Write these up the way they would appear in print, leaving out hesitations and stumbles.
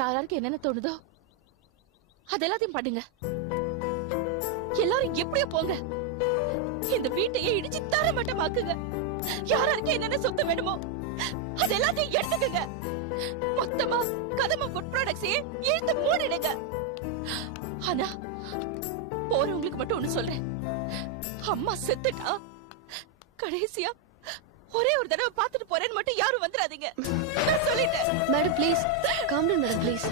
யாராருக்கு என்னென்ன தோணுதோ அதெல்லாத்தையும் பண்ணுங்க. எல்லாரும் எப்படியோ போங்க. இந்த வீட்டையே இடிச்சு தரமட்டமாக்குங்க. யாராருக்கு என்னென்ன சொத்து வேணுமோ அது எல்லாத்தையும் எடுத்துக்கங்க. மொத்தமா கதம்ப ஃபுட் ப்ராடக்ட்ஸையே இழுத்து மூடிடுங்க. ஆனா போறவங்களுக்கு மட்டும் ஒண்ணு சொல்றேன், அம்மா செத்துட்டா கடைசியா ஒரே ஒரு தடவை பாத்துட்டு போறேன்னு மட்டும் யாரும் வந்துடாதீங்க. நான் சொல்லிட்டேன். Madam please calm down madam please.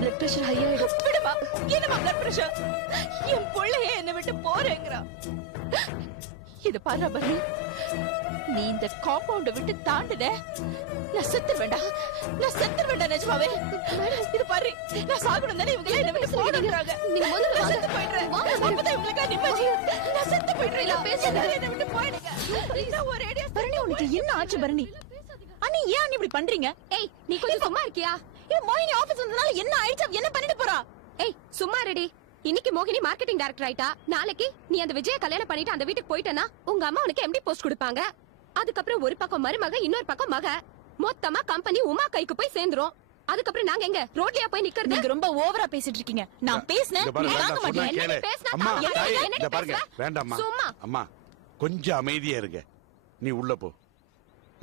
Blood pressure high ஆயிடும். விடுமா. என்னமா பிளட் பிரஷர்? என் பிள்ளையே என்னை விட்டு போறேங்கிறா. இது பாரு பரணி, நீ இந்த காம்பவுண்ட விட்டு தாண்டுன நான் செத்து வேண்டாம். நான் செத்து வேண்டாம் நிஜமாவே. இது பாரு, நான் சாகணும் தானே இவங்க என்ன விட்டு போடுறாங்க. நீங்க முதல்ல நான் செத்து போயிடுறேன். அப்பதான் இவங்களுக்கு நிம்மதி. நான் செத்து போயிடுறேன். பேசுங்க, என்ன விட்டு போயிடுங்க. நான் ஒரே அடியா. பரணி உனக்கு என்ன ஆச்சு பரணி? அண்ணி ஏன் இப்படி பண்றீங்க? ஏய் நீ கொஞ்சம் சும்மா இருக்கியா? ஏன் மோகினி ஆபீஸ் வந்தனால என்ன ஆயிடுச்சு? என்ன பண்ணிட்டு போறா? ஏய் சும்மா ரெடி. இன்னைக்கு மோகினி மார்க்கெட்டிங் டைரக்டர் ஆயிட்டா. நாளைக்கு நீ அந்த விஜய கல்யாணம் பண்ணிட்டு அந்த வீட்டுக்கு போயிட்டனா உங்க அம்மா உனக்கு எம்டி போஸ்ட் கொடுப்பாங்க. அதுக்கப்புறம் ஒரு பக்கம் மருமக, இன்னொரு பக்கம் மக. மொத்தமா கம்பெனி உமா கைக்கு போய் சேர்ந்துரும். அதுக்கப்புறம் நாங்க எங்க ரோட்லயா போய் நிக்கிறது? நீங்க ரொம்ப ஓவரா பேசிட்டு இருக்கீங்க. நான் பேசினேன் தாங்க மாட்டேன். வேண்டாம்மா அம்மா, கொஞ்சம் அமைதியா இருங்க. நீ உள்ள போ.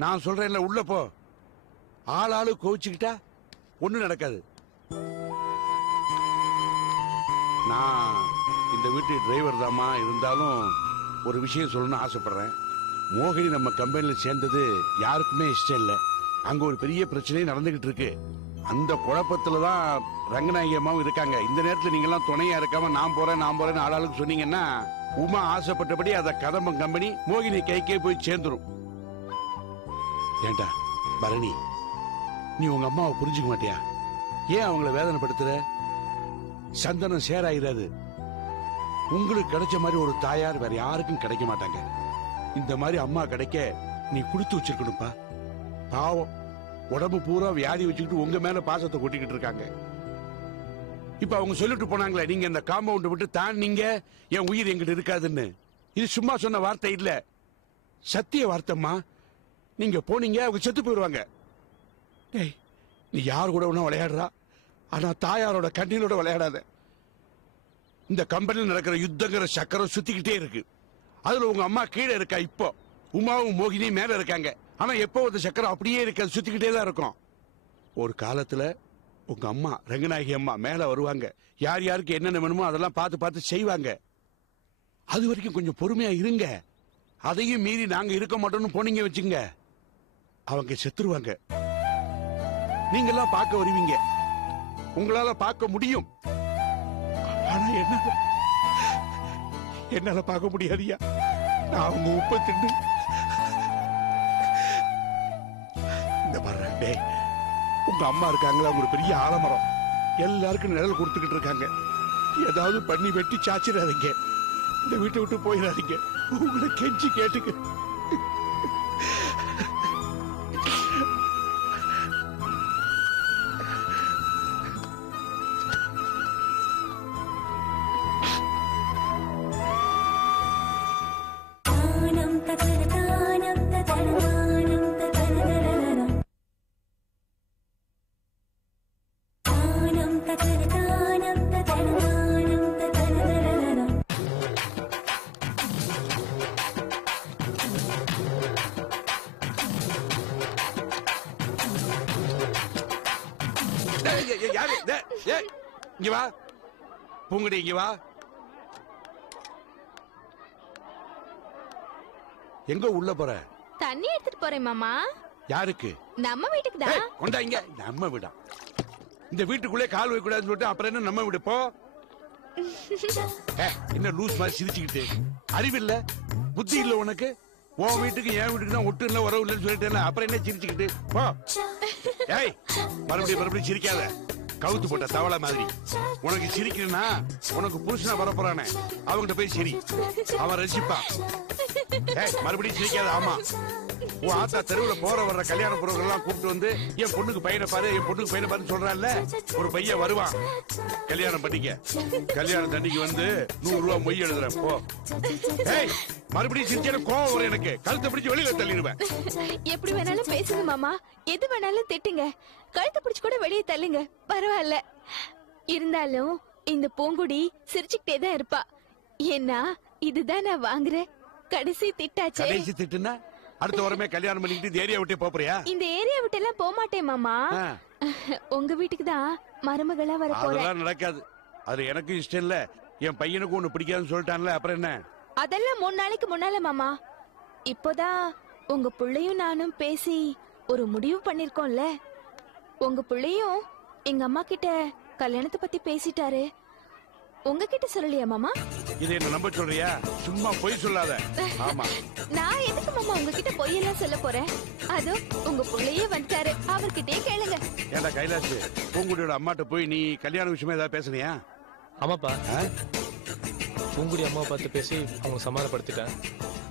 நான் சொல்றேன்ல, உள்ள போ. ஆளாளு கோவிச்சுக்கிட்டா ஒண்ணு நடக்காது. நான் இந்த வீட்டு டிரைவர் தாமா, இருந்தாலும் ஒரு விஷயம் சொல்லணும்னு ஆசைப்படுறேன். மோகினி நம்ம கம்பெனில சேர்ந்தது யாருக்குமே இஷ்டம் இல்லை. அங்க ஒரு பெரிய பிரச்சனை நடந்துகிட்டு இருக்கு. அந்த குழப்பத்துலதான் ரங்கநாயகி அம்மாவும் இருக்காங்க. இந்த நேரத்துல நீங்க எல்லாம் துணையா இருக்காம நான் போறேன்னு ஆளாளுக்கு சொன்னீங்கன்னா உமா ஆசைப்பட்டபடி அத கதம்பம் கம்பெனி மோகினி கைக்கே போய் சேர்ந்துரும். ஏண்டா பரணி, நீ உங்க அம்மாவை புரிஞ்சுக்க மாட்டியா? ஏன் அவங்கள வேதனைப்படுத்துற? சந்தனம் சேராயிராது. உங்களுக்கு கிடைச்ச மாதிரி ஒரு தாயார் வேற யாருக்கும் கிடைக்க மாட்டாங்க. இந்த மாதிரி அம்மா கிடைக்க நீ கொடுத்து வச்சிருக்கணும்பா. பாவம், உடம்பு பூரா வியாதி வச்சுக்கிட்டு உங்க மேல பாசத்தை கொட்டிக்கிட்டு இருக்காங்க. இப்ப அவங்க சொல்லிட்டு போனாங்களே, நீங்க இந்த காம்பவுண்ட் விட்டு தாண்டிங்க என் உயிர் எங்கிட்ட இருக்காதுன்னு. இது சும்மா சொன்ன வார்த்தை இல்ல, சத்திய வார்த்தைம்மா. நீங்க போனீங்க அவங்க செத்து போயிருவாங்க. டேய், நீ யார் கூட ஒன்னும் விளையாடுறா, ஆனா தாயாரோட கண்ணீரோட விளையாடாத. இந்த கம்பெனியில் நடக்கிற யுத்தங்கிற சக்கரம் சுத்திக்கிட்டே இருக்கு. அதுல உங்க அம்மா கீழே இருக்கா. இப்போ உமாவும் மோகினியும் மேல இருக்காங்க. ஆனா எப்போ அந்த சக்கரம் அப்படியே இருக்கு, அது சுத்திக்கிட்டே தான் இருக்கும். ஒரு காலத்துல உங்க அம்மா ரங்கநாயகி அம்மா மேல வருவாங்க. யார் யாருக்கு என்னென்ன வேணுமோ அதெல்லாம் பார்த்து பார்த்து செய்வாங்க. அது வரைக்கும் கொஞ்சம் பொறுமையா இருங்க. அதையும் மீறி நாங்க இருக்க மாட்டோம்னு போனீங்க வச்சுங்க, அவங்க செத்துருவாங்க. நீங்க எல்லாம் பார்க்க வருவீங்க, உங்களால பார்க்க முடியும். ஆனா என்னால பார்க்க முடியாதியா. நான் அவங்க உப்ப தின்னு இந்த வர்றேன். உங்க அம்மா இருக்காங்களா, அவங்க ஒரு பெரிய ஆலமரம், எல்லாருக்கும் நிழல் கொடுத்துக்கிட்டு இருக்காங்க. ஏதாவது பண்ணி வெட்டி சாச்சிடாதீங்க. இந்த வீட்டை விட்டு போயிடாதீங்க. உங்களை கெஞ்சி கேட்டுக்க. இங்க வா பூங்குடி, இங்க வா. எங்க உள்ள போற? தண்ணி எடுத்துட்டு போறேன் மாமா. யாருக்கு? நம்ம வீட்டுக்கு தான். கொண்டாங்க. நம்ம வீடா? இந்த வீட்டுக்குள்ளே கால் வைக்க கூடாதுன்னு சொல்லிட்டு அப்புறம் என்ன நம்ம வீடு? போ. என்ன லூஸ் மாதிரி சிரிச்சுக்கிட்டு, அறிவில்ல புத்தி இல்ல உனக்கு? உன் வீட்டுக்கு என் வீட்டுக்கு தான் ஒட்டு இல்ல உறவு இல்லன்னு சொல்லிட்டு அப்புறம் என்ன சிரிச்சுக்கிட்டு? போ. ஏய், மறுபடியும் சிரிக்காத. கவுத்து போட்ட தவளை மாதிரி. உனக்கு சிரிக்கணும்னா உனக்கு புருஷனா வரப்போறானே அவங்கிட்ட போய் சிரி, அவன் ரசிப்பா. மறுபடியும் சிரிக்காத. ஆமா, உன் ஆத்தா தெருவுல போற வர்ற கல்யாண பொருட்கள் எல்லாம் கூப்பிட்டு வந்து என் பொண்ணுக்கு பையனை பாரு என் பொண்ணுக்கு பையனை பாருன்னு சொல்றான்ல, ஒரு பையன் வருவான் கல்யாணம் பண்ணிக்க. கல்யாணம் தண்ணிக்கு வந்து 100 ரூபாய் மொய் எழுதுறேன் போ. ஏய், மறுபடியும் சிரிச்சா கோவம் வரும் எனக்கு, கழுத்தை பிடிச்சு வெளியில தள்ளிடுவேன். எப்படி வேணாலும் பேசுங்க மாமா, எது வேணாலும் திட்டுங்க, கழுத்தை பிடிச்சு கூட வெளியே தள்ளுங்க, பரவாயில்ல. இருந்தாலும் இந்த பூங்குடி சிரிச்சுக்கிட்டே தான் இருப்பா. ஏன்னா இதுதான் நான் வாங்குற கடைசி திட்டாச்சே. கடைசி திட்டுனா அடுத்த வாரமே கல்யாணம் பண்ணிக்கிட்டு இந்த ஏரியா விட்டே போறியா? இந்த ஏரியா விட்டு எல்லாம் போக மாட்டேன் மாமா. உங்க வீட்டுக்கு தான் மருமகளா வர போறேன். அதெல்லாம் நடக்காது. அது எனக்கு இஷ்டம் இல்ல. என் பையனுக்கு ஒண்ணு பிடிக்காதுன்னு சொல்லிட்டான்ல, அப்புறம் என்ன? அதெல்லாம் 3 நாளைக்கு முன்னால மாமா. இப்போதான் உங்க பிள்ளையும் நானும் பேசி ஒரு முடிவு பண்ணிருக்கோம்ல. உங்க பிள்ளையும் எங்க அம்மா கிட்ட கல்யாணத்தை பத்தி பேசிட்டாரு. உங்ககிட்ட சொல்லலையா மாமா? இது என்ன நம்ப சொல்றியா? சும்மா பொய் சொல்லாத. ஆமா, நான் எதுக்கு மாமா உங்ககிட்ட பொய்யெல்லாம் சொல்ல போறேன்? அதோ உங்க பிள்ளையே வந்துட்டாரு, அவர்கிட்டயே கேளுங்க. ஏண்டா கைலாசு, பூங்குடியோட அம்மாட்ட போய் நீ கல்யாண விஷயமா ஏதாவது பேசுனியா? ஆமாப்பா, பூங்குடி அம்மாவை பார்த்து பேசி அவங்க சமாதானப்படுத்திட்டேன்.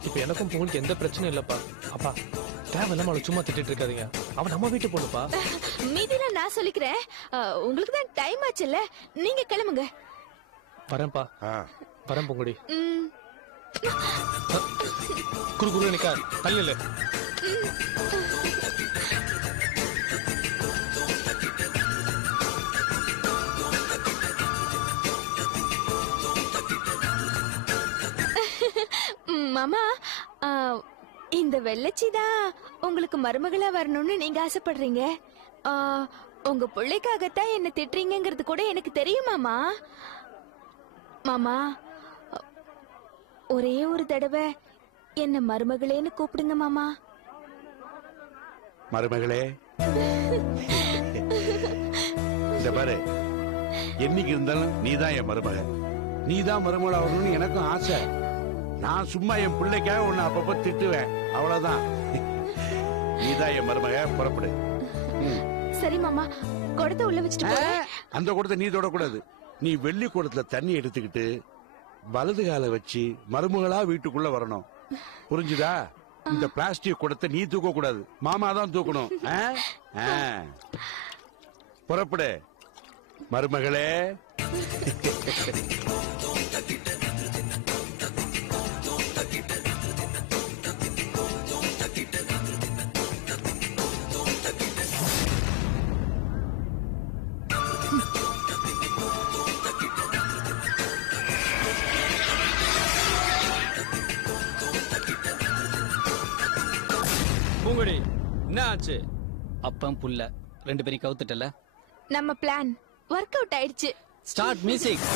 இப்ப எனக்கும் பூங்குடிக்கு எந்த பிரச்சனையும் இல்லப்பா. அப்பா, தேவையில்லாம அவளை சும்மா திட்டிட்டு இருக்காதீங்க. அவன் நம்ம வீட்டு பொண்ணுப்பா. மீதில நான் சொல்லிக்கிறேன். உங்களுக்கு தான் டைம் ஆச்சுல்ல, நீங்க கிளம்புங்க. வரேன்ப்பா, வரேன் பூங்குடி. குறு குரு நிக்கா, தள்ளு. மாமா, இந்த வெள்ளச்சிதான் உங்களுக்கு மருமகளா வரணும்னு நீங்க ஆசைப்படுறீங்க. உங்க பிள்ளைக்காகத்தான் என்ன திட்டுறீங்கிறது கூட எனக்கு தெரியுமாமா. மாமா, ஒரே ஒரு தடவை என்ன மருமகளேன்னு கூப்பிடுங்க மாமா. மருமகளே, இந்த பாரு, என்னைக்கு இருந்தாலும் நீதான் என் மருமக. நீதான் மருமகளா வரணும்னு எனக்கும் ஆசை. நான் சும்மா என் பிள்ளைக்காக உன்னை அப்பப்ப திட்டுவேன், அவ்வளவுதான். நீதான் என் மருமக, புறப்படு. சரி மாமா, குடத்தை உள்ள வச்சுட்டு போறேன். அந்த குடத்தை நீ தொடக்கூடாது. நீ வெள்ளி குடத்துல தண்ணி எடுத்துக்கிட்டு வலது கால வச்சு மருமகளா வீட்டுக்குள்ள வரணும், புரிஞ்சுதா? இந்த பிளாஸ்டிக் குடத்தை நீ தூக்க கூடாது, மாமா தான் தூக்கணும். புறப்படு மருமகளே. பூங்குடி, என்ன ஆச்சு? அப்பம் புல்ல 2 பேரும் கவுத்துட்டல. நம்ம பிளான் ஒர்க் அவுட் ஆயிடுச்சு. Start music.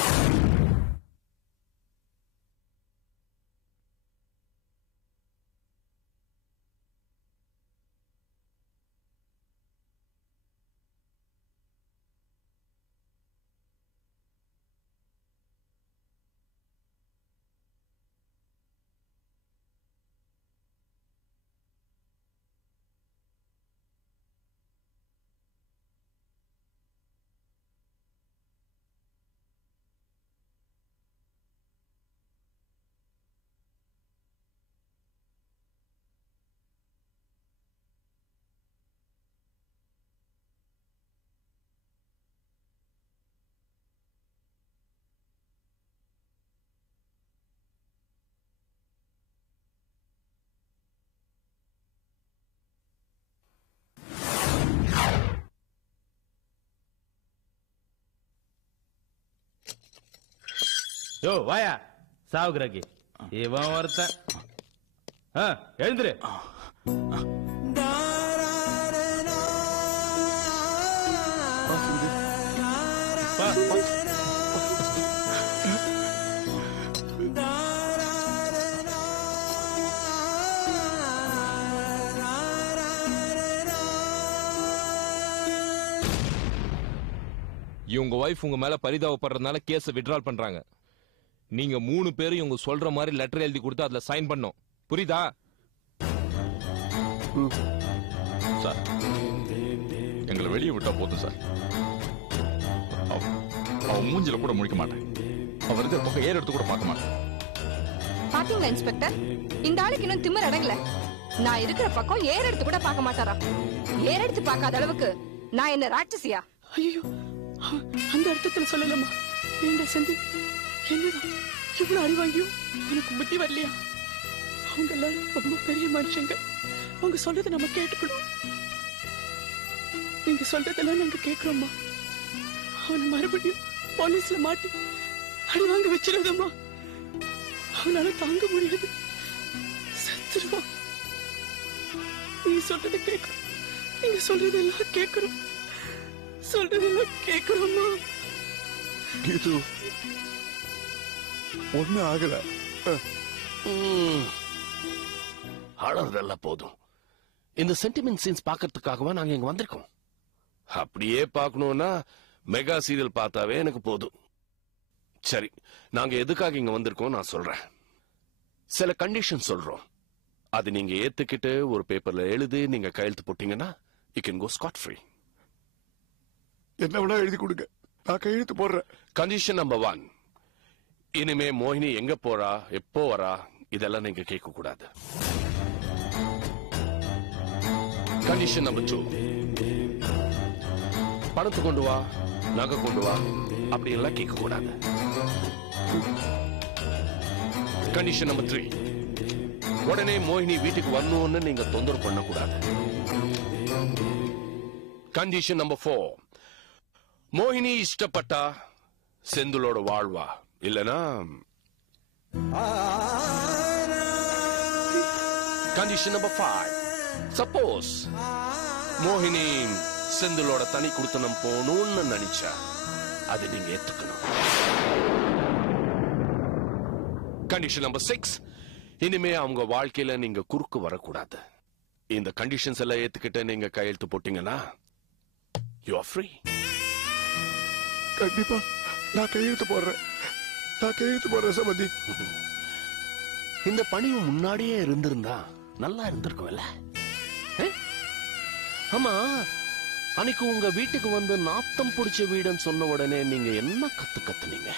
யோ வாயா சாவுகிறாக்கி, இவன் ஒருத்தன். எழுந்துரு. இவங்க வைஃப் உங்க மேல பரிதாபப்படுறதுனால கேஸ வித்ட்ரால் பண்றாங்க. நீங்க 3 பேரும் இவங்க சொல்ற மாதிரி லெட்டர் எழுதி கொடுத்து அதுல சைன் பண்ணணும், புரியுதா? சார், எங்களை வெளியே விட்டா போதும் சார். அவன் மூஞ்சில கூட முடிக்க மாட்டேன், அவன் இருக்கிற பக்கம் ஏற எடுத்து கூட பார்க்க மாட்டேன். பாத்தீங்களா இன்ஸ்பெக்டர், இந்த ஆளுக்கு இன்னும் திமிர் அடங்கல. நான் இருக்கிற பக்கம் ஏற எடுத்து கூட பார்க்க மாட்டாரா? ஏற எடுத்து பார்க்காத அளவுக்கு நான் என்ன ராட்சசியா? ஐயோ, அந்த அர்த்தத்துல சொல்லலாமா? ஏண்டா செந்தில், என்னதான் இவ்வளவு அடி வாங்கியும் உனக்கு புத்தி வரலையா? அவங்க எல்லாரும் ரொம்ப பெரிய மனுஷங்க. அவங்க சொல்றதை நம்ம கேட்டுக்கணும். நீங்க சொல்றதெல்லாம் நாங்க கேட்கிறோம்மா. அவன் மறுபடியும் போலீஸ்ல மாட்டி அடி வாங்க வச்சிருந்தம்மா. அவனால தாங்க முடியாது, செத்துருவான். நீ சொல்றதை கேட்கிறோம், நீங்க சொல்றதெல்லாம் கேட்கிறோம், சொல்றதெல்லாம் கேட்கிறோம்மா. கீது ஒண்ணு ஆகல. அழறதெல்லாம் போதும். இந்த சென்டிமெண்ட் சீன்ஸ் பாக்கிறதுக்காகவா நாங்க இங்க வந்திருக்கோம்? அப்படியே பார்க்கணும்னா மெகா சீரியல் பார்த்தாவே எனக்கு போதும். சரி, நாங்க எதுக்காக இங்க வந்திருக்கோம் நான் சொல்றேன். சில கண்டிஷன் சொல்றோம், அது நீங்க ஏத்துக்கிட்டு ஒரு பேப்பர்ல எழுதி நீங்க கையெழுத்து போட்டீங்கன்னா you can go scot free. என்ன வேணா எழுதி கொடுங்க, நான் கையெழுத்து போடுறேன். கண்டிஷன் நம்பர் 1, இனிமே மோகினி எங்க போறா, எப்போ வரா, இதெல்லாம் நீங்க கேட்க கூடாது. கண்டிஷன் நம்பர் 2, பணத்தை கொண்டு வா, நகை கொண்டு வா, அப்படி எல்லாம் கேட்க கூடாது. கண்டிஷன் நம்பர் 3, உடனே மோகினி வீட்டுக்கு வரணும்னு நீங்க தொந்தரவு பண்ண கூடாது. கண்டிஷன் நம்பர் 4, மோகினி இஷ்டப்பட்டா செந்திலோட வாழ்வா, இல்லனா கண்டிஷன் நம்பர் 5, சப்போஸ் மோகினி செந்திலோட தனி குடுத்தனம் போகணும்னு நினைச்சா அது நீங்க ஏத்துக்கணும். கண்டிஷன் நம்பர் 6, இனிமே அவங்க வாழ்க்கையில நீங்க குறுக்கு வரக்கூடாது. இந்த கண்டிஷன்ஸ் எல்லாம் ஏத்துக்கிட்டு நீங்க கையெழுத்து போட்டீங்கன்னா யூ ஆர் ஃப்ரீ. கண்டிப்பா நான் கையெழுத்து போடுறேன், நான் கையெழுத்து போடுறேன் சம்பந்தி. இந்த பணிவு முன்னாடியே இருந்திருந்தா நல்லா இருந்திருக்கும்ல. ஆமா, அன்னைக்கு உங்க வீட்டுக்கு வந்து நாத்தம் பிடிச்ச வீடுன்னு சொன்ன உடனே நீங்க என்ன கத்துனீங்க?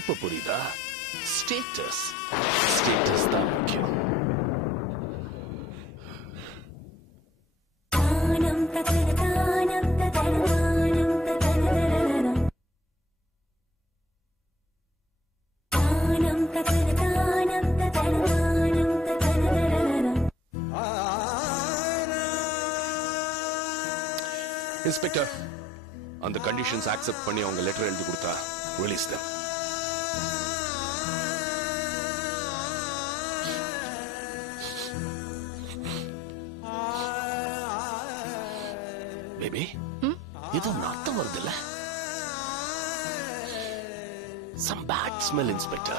இப்ப புரியுதா? ஸ்டேட்டஸ், ஸ்டேட்டஸ் தான் முக்கியம். இன்ஸ்பெக்டர், அந்த கண்டிஷன்ஸ் அக்செப்ட் பண்ணி அவங்க லெட்டர் எழுதி கொடுத்தா ரிலீஸ் them. பேபி, ஏதோ நாத்தம் வருது இல்ல? Some bad smell, Inspector.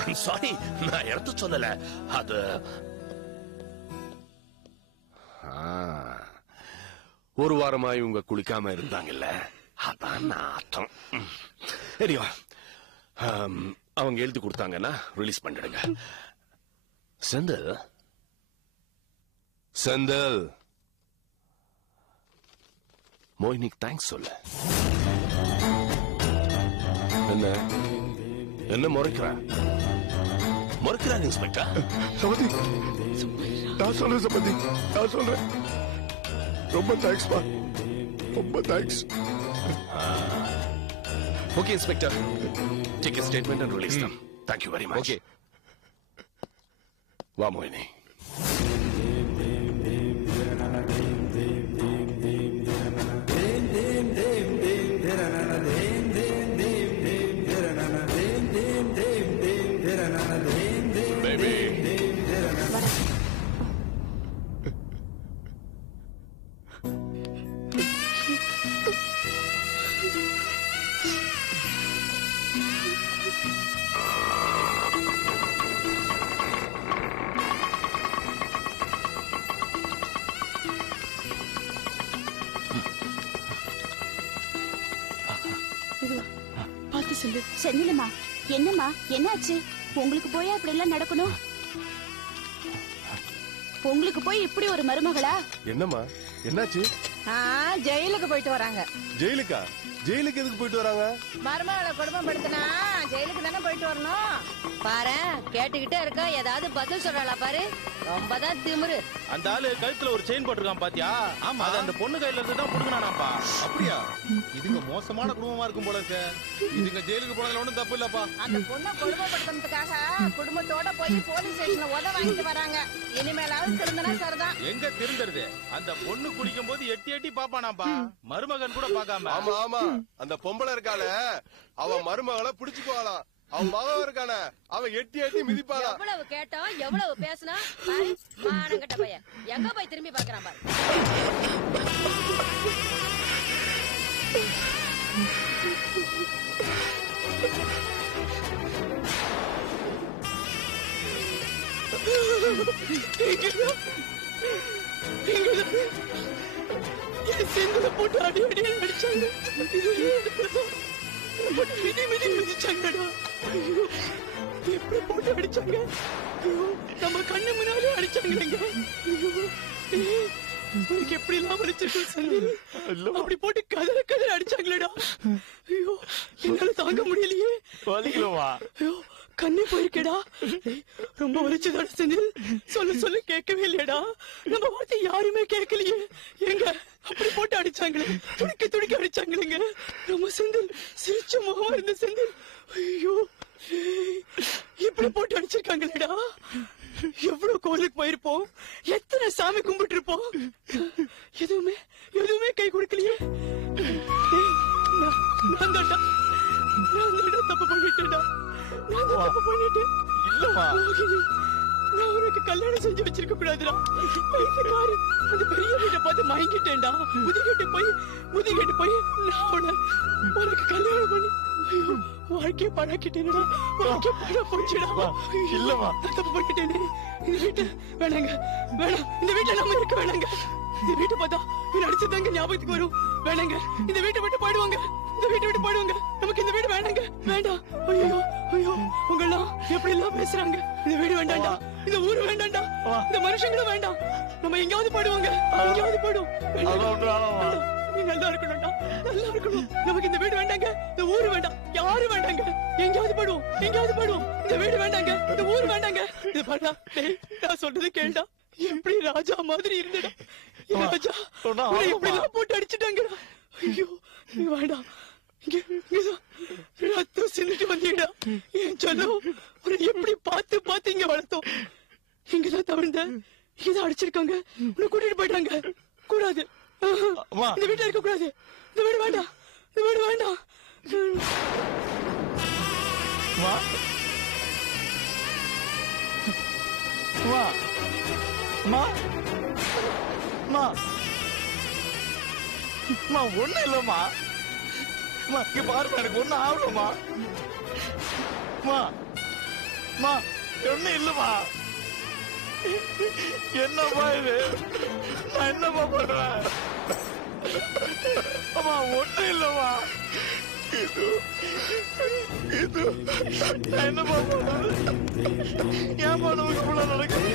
I'm sorry, நான் எடுத்து சொல்லல. அது ஒரு வாரமா இவங்க குளிக்காம இருந்தாங்கல்ல, அதான் நாத்தம். சரியா, அவங்க எழுதி கொடுத்தாங்கன்னா ரிலீஸ் பண்ணிடுங்க. செந்தில், செந்தில், மோகினிக்கு தேங்க்ஸ் சொல்லு. என்ன என்ன முறைக்கிறான் இன்ஸ்பெக்டர்? சம்பந்தி, நான் சொல்றேன் சம்பந்தி, நான் சொல்றேன். ரொம்ப தேங்க்ஸ் பா, ரொம்ப thanks. Okay inspector, take a statement and release them. Thank you very much. Okay, வா மோகினி. Baby. பார்த்து சொல்லு. செந்திலம்மா, என்னம்மா என்னாச்சு? உங்களுக்கு போய் அப்படி எல்லாம் நடக்கணும்? உங்களுக்கு போய் இப்படி ஒரு மருமகளா? என்னம்மா என்னாச்சு? ஜெயிலுக்கு போயிட்டு வராங்க. ஜெயிலுக்கா? ஜெயிலுக்கு எதுக்கு போயிட்டு வராங்க? மருமகளை குடும்பப்படுத்தினா ஜெயிலுக்கு தானே போயிட்டு வரணும். பாரு கேட்டுக்கிட்டே இருக்க, ஏதாவது பதில் சொல்றாளா பாரு. ரொம்பதான் திமிரு. அந்த ஆளு கழுத்துல ஒரு செயின் போட்டிருக்கான் பாத்தியா? ஆமா, அது அந்த பொண்ணு கையில இருந்து தான் புடுங்கினானாப்பா. அப்படியா? இதுங்க மோசமான குடும்பமா இருக்கும் போல இருக்கு. இதுங்க ஜெயிலுக்கு போனதுல ஒண்ணும் தப்பு இல்லப்பா. அந்த பொண்ணை குடும்பப்படுத்துறதுக்காக குடும்பத்தோட போய் போலீஸ் ஸ்டேஷன்ல உத வாங்கிட்டு வராங்க. இனிமேலாவது திருந்தனா சரிதான். எங்க திருந்துறது? அந்த பொண்ணு குடிக்கும் போது எட்டி எட்டி பாப்பானாப்பா, மருமகன் கூட பாக்காம. ஆமா ஆமா, அந்த பொம்பளை இருக்கால, அவன் மருமகளை பிடிச்சுக்குவாளாம். அவன் மகன் இருக்கான, அவன் எட்டி எட்டி மிதிப்பாளா. எவ்வளவு கேட்டோம், எவ்வளவு பேசினா, மானங்கட்ட பையன் எங்க போய் திரும்பி பாக்குறான் பாரு. செந்தில போட்டு அடி அடி அடிச்சாங்க. மிதி மிதி மிதிச்சாங்கடா. எப்படி போட்டு அடிச்சாங்க? நம்ம கண்ணு முன்னாலே அடிச்சாங்க. உனக்கு எப்படி எல்லாம் வலிச்சிருக்கு செந்தில்? அப்படி போட்டு கதற கதற அடிச்சாங்களேடா. ஐயோ, என்னால தாங்க முடியலையே. வலிக்கலவா? ஐயோ, கண்ணே போயிருக்கேடா. ரொம்ப வலிச்சதாடா செந்தில். சொல்ல சொல்ல கேட்கவே இல்லையடா. நம்ம வார்த்தை யாருமே கேட்கலையே. எங்க அப்படி போட்டு அடிச்சாங்களே, துடிக்க துடிக்க அடிச்சாங்களேங்க. நம்ம செந்தில் சிரிச்ச முகமா இருந்த செந்தில், ஐயோ இப்படி போட்டு அடிச்சிருக்காங்களேடா. எவ்வளவு கோயிலுக்கு போயிருப்போம், எத்தனை சாமி கும்பிட்டு இருப்போம், எதுவுமே எதுவுமே கை கொடுக்கலையே. நான் தான்டா தப்பு பண்ணிட்டேன்டா. நான் தப்பு பண்ணிட்டேன். இல்லம்மா, நான் உனக்கு கல்யாணம் செஞ்சு வச்சிருக்க கூடாதுடா. அந்த பெரிய வீட்டை பார்த்து மயங்கிட்டேன்டா. முதிகிட்டு போய் நான் உனக்கு கல்யாணம் பண்ணி வாழ்க்கைய பழக்கிட்டேன்டா. வாழ்க்கை பழ போச்சுடா. இல்லம்மா, தப்பு பண்ணிட்டேனே. இந்த வீட்டு வேணாங்க, வேணாம். இந்த வீட்டுல நம்ம இருக்க வேணாங்க. இந்த வீட்டை பார்த்தா நீ நடிச்சதாங்க ஞாபகத்துக்கு வரும். வேணாங்க, இந்த வீட்டை விட்டு போயிடுவாங்க. இந்த வீட்டை விட்டு போயிடுவாங்க. நமக்கு இந்த வீடு வேணாங்க, வேண்டாம். ஐயோ ஐயோ, உங்கெல்லாம் எப்படி எல்லாம் பேசுறாங்க. இந்த வீடு வேண்டாம்டா, இந்த ஊரு வேண்டாம்டா, இந்த மனுஷங்களும் வேண்டாம். நம்ம எங்கேயாவது போயிடுவாங்க, எங்கேயாவது போயிடும். நீ நல்லா இருக்கணும்டா, நல்லா இருக்கணும். நமக்கு இந்த வீடு வேண்டாங்க, இந்த ஊரு வேண்டாம், யாரும் வேண்டாங்க. எங்கேயாவது போயிடுவோம், எங்கேயாவது போயிடுவோம். இந்த வீடு வேண்டாங்க, இந்த ஊரு வேண்டாங்க. இது பாருடா, நான் சொல்றது கேளுடா. எப்படி ராஜா மாதிரி இருந்தடா ராஜா, எப்படி எல்லாம் போட்டு அடிச்சுட்டாங்கடா. ஐயோ, நீ வேண்டாம். ரத்தம் சிந்துட்டு வந்தீடா. என் சொல்லும் உன்னை எப்படி பார்த்து பார்த்து இங்க வளர்த்தோம். இங்கதான் தவிர்ந்த, இங்கதான் அடிச்சிருக்காங்க. உன்னை கூட்டிட்டு போயிட்டாங்க. கூடாது, இந்த வீட்டுல இருக்க கூடாது. இந்த வீடு வேண்டாம், இந்த வீடு வேண்டாம். ஒண்ணு இல்லம்மா, இங்க பாருமா, எனக்கு ஒண்ணு ஆகலமா. ஒண்ணு இல்லமா. என்னப்பா இது? நான் என்னப்பா பண்றேன்? அம்மா, ஒண்ணு இல்லமா. இது நான் என்னப்பா பண்றேன்? ஏன் நமக்கு இவ்வளவு நடக்குது?